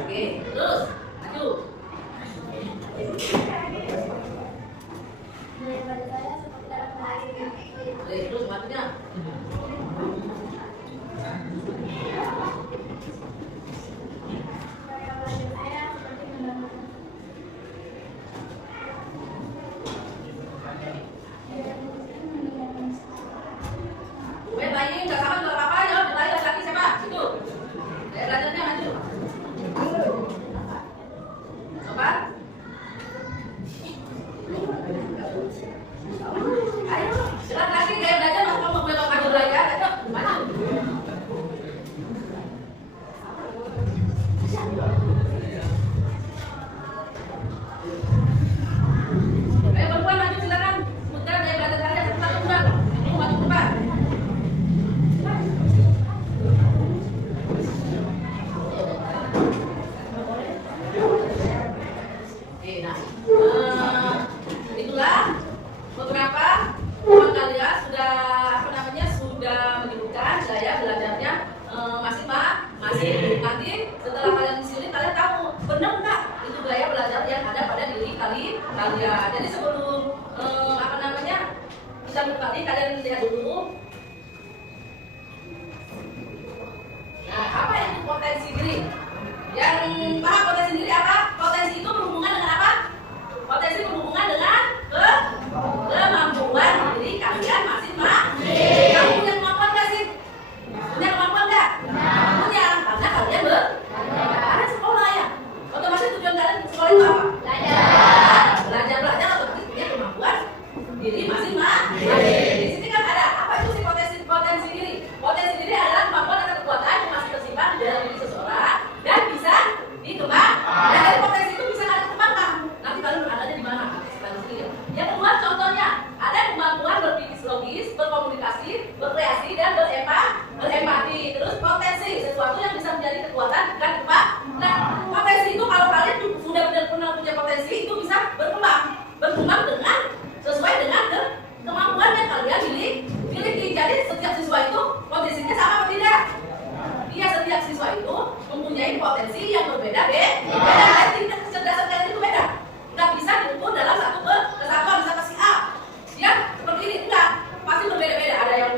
Oke, terus maju. Terus majunya. Bayi nggak sama nggak apa-apa ya, bayi laki siapa? Itu. Belajarnya maju. Coba. Ayo, silakan lagi kayak belajar masuk kamu belok maju belajar, ayo maju. Ayo perempuan maju silakan. Mudah dari belajar kalian cepat cepat. Maju cepat. Itulah beberapa teman kalian sudah menyebutkan gaya belajarnya masing-masing. Nanti setelah kalian di sini kalian tahu benar nggak itu gaya belajar yang ada pada diri kalian. Jadi sebelum kita buka ini kalian lihat dulu. Nah, apa itu potensi diri? Yang paham potensi diri apa? Potensi itu berhubungan dengan apa? Potensi berhubungan dengan kemampuan diri kalian masing-masing. Kamu punya kemampuan nggak sih? Punya kemampuan nggak? Punya, karena kalian ada sekolah ya. Otomatis tujuan kalian sekolah itu apa? Belajar otomatis punya kemampuan diri masing-masing. Di sini kan ada apa itu sih potensi diri? Potensi diri adalah kemampuan atau kekuatan yang masih tersimpan di dalam diri seseorang dan bisa dikembangkan. Dan dari potensi itu bisa kalian kembangkan. Nanti kalian adanya di mana? Yang kedua contohnya ada kemampuan berpikir logis, berkomunikasi, berkreasi dan berempati. Terus potensi sesuatu yang bisa menjadi kekuatan dan kembang. Nah, potensi itu kalau kalian sudah benar-benar punya potensi itu bisa berkembang dengan sesuai dengan kemampuan yang kalian miliki. Jadi setiap siswa itu potensinya sama atau tidak? Iya, setiap siswa itu mempunyai potensi yang berbeda. Tingkat kecerdasan kalian itu beda. Nggak bisa diukur dalam satu kesatuan. Misalkan si A dia seperti ini, enggak, pasti berbeda-beda. Ada yang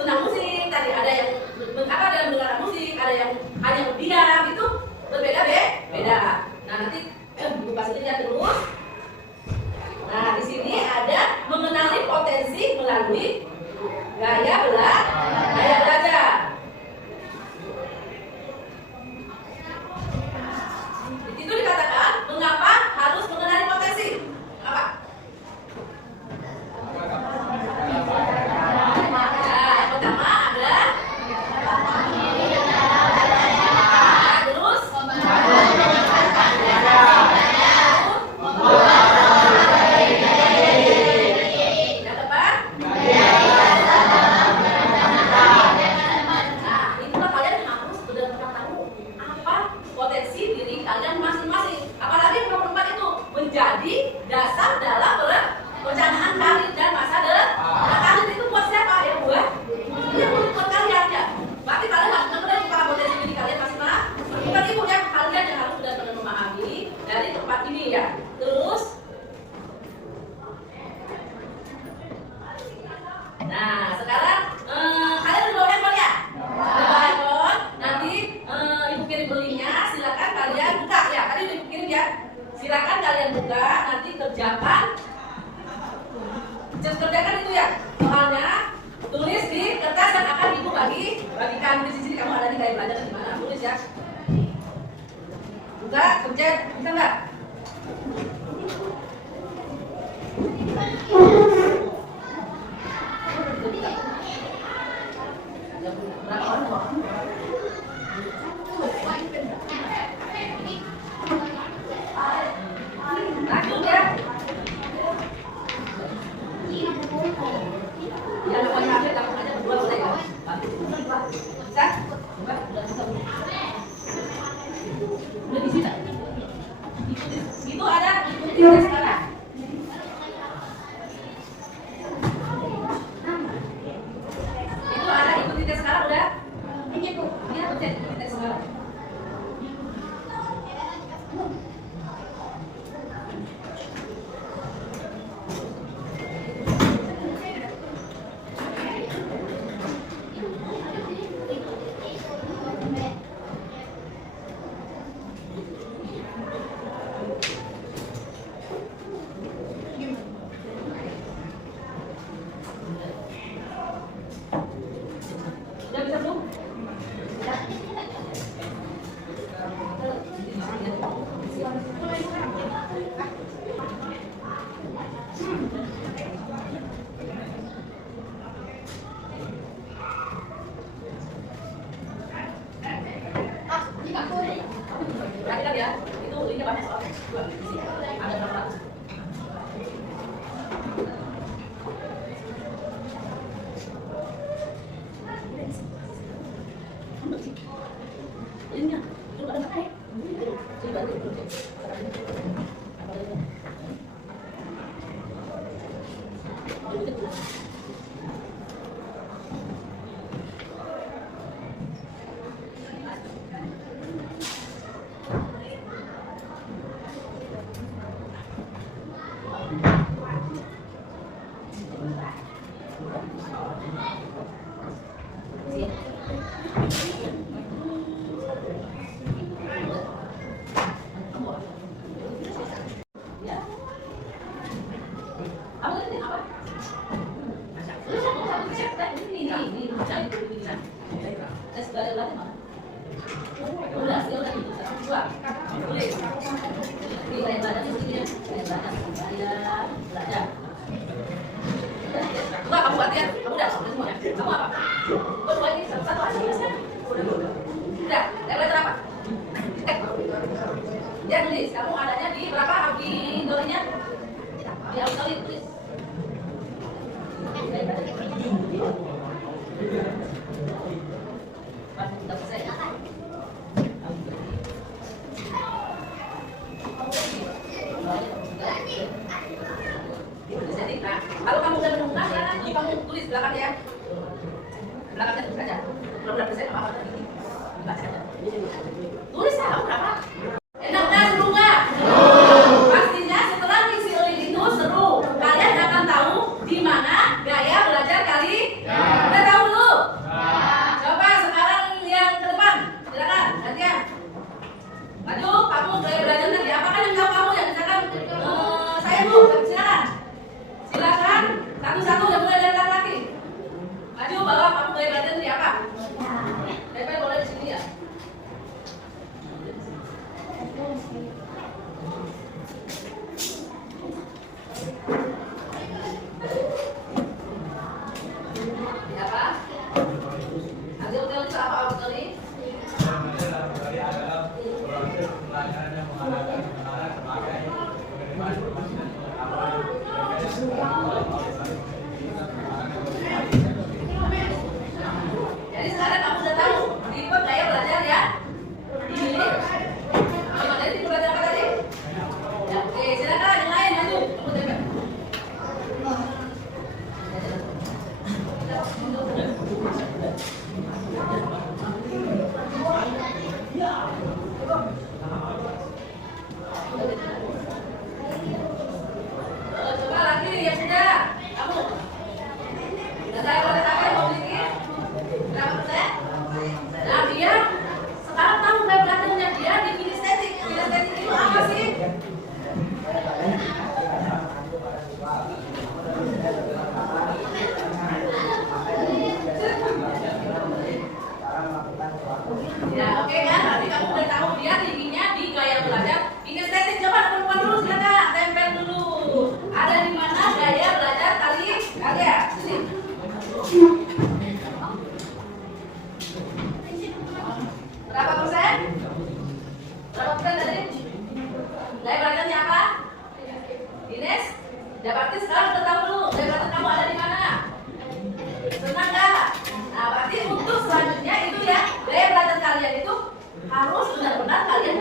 senang musik, tadi ada yang dalam dengaran musik, ada yang hanya berdiam, itu berbeda-beda. Nah, nanti buka sedikit terus. Nah, di sini ada mengenali potensi melalui gaya belajar. Itu dikatakan mengapa harus mengenali potensi. Apa? Yang pertama ada terus yang depan. Nah, itulah kalian harus benar-benar tahu apa potensi diri kalian masing-masing. Apalagi nomor 4 itu menjadi dasar dalam perencanaan karir dan masa depan. Nah, karir itu buat siapa? Ya buat kalian ya. Berarti kalian harus benar-benar paham potensi diri kalian masing-masing. Bukan itu ya, kalian yang harus benar-benar memahami dari tempat ini ya. Terus, nah sekarang kalian udah bawa handphone ya? Udah bawa handphone. Nanti ibu kirim linknya, silakan kalian buka ya. Tadi udah ibu kirim ya. Silakan kalian buka, nanti kerjakan itu ya. Soalnya tulis di kertas yang akan ibu bagikan di sini. Kamu ada di gaya belajar di mana? Tulis ya. Buka, kerja, bisa nggak? Berapa orang? Lanjut ya. Ya, pokoknya HP langsung aja berdua boleh ya. Bisa? Udah bisa. Itu ada ikuti sekarang. Itu ada ikuti sekarang udah. Ini Bu, ini tes. sekarang. Udah bisa belum? Perhatikan ya, itu linknya banyak soalnya. Dua, di sini. Ada berapa? Linknya, coba ada mana ya? Coba ada. Enggak, kamu latihan. Kamu udah sampai semua. Kamu apa? Dua ini satu aja. Udah, belajar apa? Dia tulis, kamu adanya di berapa auditorinya? Di auditori tulis. Sudah selesai. Nah, kalau kamu udah menemukan, kamu tulis belakang ya. Belakangnya tulis aja. Belum selesai apa-apa. Dibaca aja. Tulis ya, kamu berapa? Enak kan, seru nggak? Pastinya setelah ngisi link itu seru. Kalian akan tahu di mana gaya belajar kali. Udah tahu belum? Coba sekarang yang ke depan. Silakan, gantian. Maju, kamu gaya belajar nanti. Apakah yang jawab kamu yang misalkan saya bu, silakan. Silakan, satu-satu yang mulai dari laki-laki. Maju, bawa kamu gaya belajar nanti apa? Tempel boleh di sini ya. Apa? Auditori itu apa auditori? Jadi sekarang kamu sudah tahu tipe gaya belajar ya. Ini. Coba dari tipe belajar apa tadi? Ya, oke, silakan yang lain maju. Kamu tempel. Coba lagi yang sudah. Kamu. Sudah saya boleh pakai mau sedikit? Berapa persen? Nah dia sekarang tahu gaya belajarnya dia di kinestetik. Kinestetik itu apa sih? Ya oke kan, berarti kamu udah tahu dia tingginya di gaya belajar kinestetik. Coba teman-teman dulu silakan tempel dulu. Ada di mana gaya belajar kalian? Sini. Berapa persen? Berapa persen tadi? Gaya belajarnya apa? Ines? Ya berarti sekarang udah tahu dulu gaya belajar kamu ada di mana? Senang nggak? Nah berarti untuk selanjutnya itu ya gaya belajar kalian itu harus benar-benar kalian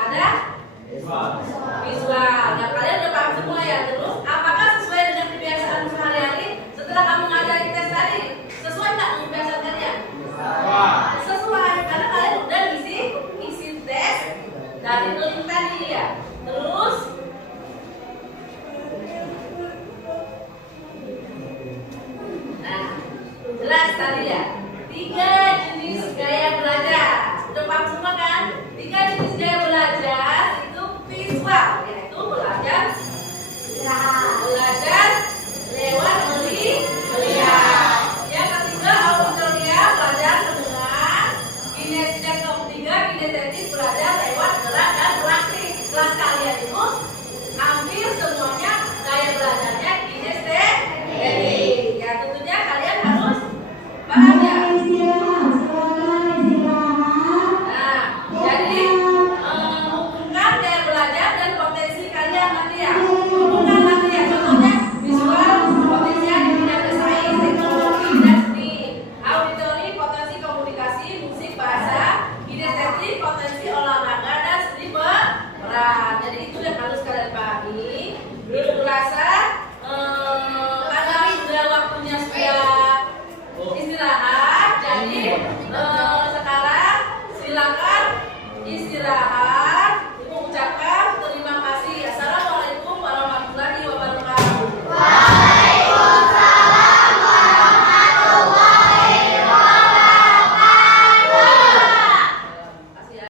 Ada visual. Nah, kalian udah paham semua ya. Terus, apakah sesuai dengan kebiasaan sehari-hari? Setelah kamu ngadain tes tadi, sesuai nggak dengan kebiasaan kalian? Sesuai, karena kalian udah isi tes dari link tadi ya. Terus, nah, jelas tadi ya. 3 jenis gaya belajar. Udah paham semua kan? 3 jenis gaya belajar itu visual, yaitu belajar lewat melihat. Yang ketiga auditoria, belajar mendengar. Kinestetik, ketiga kinestetik, belajar lewat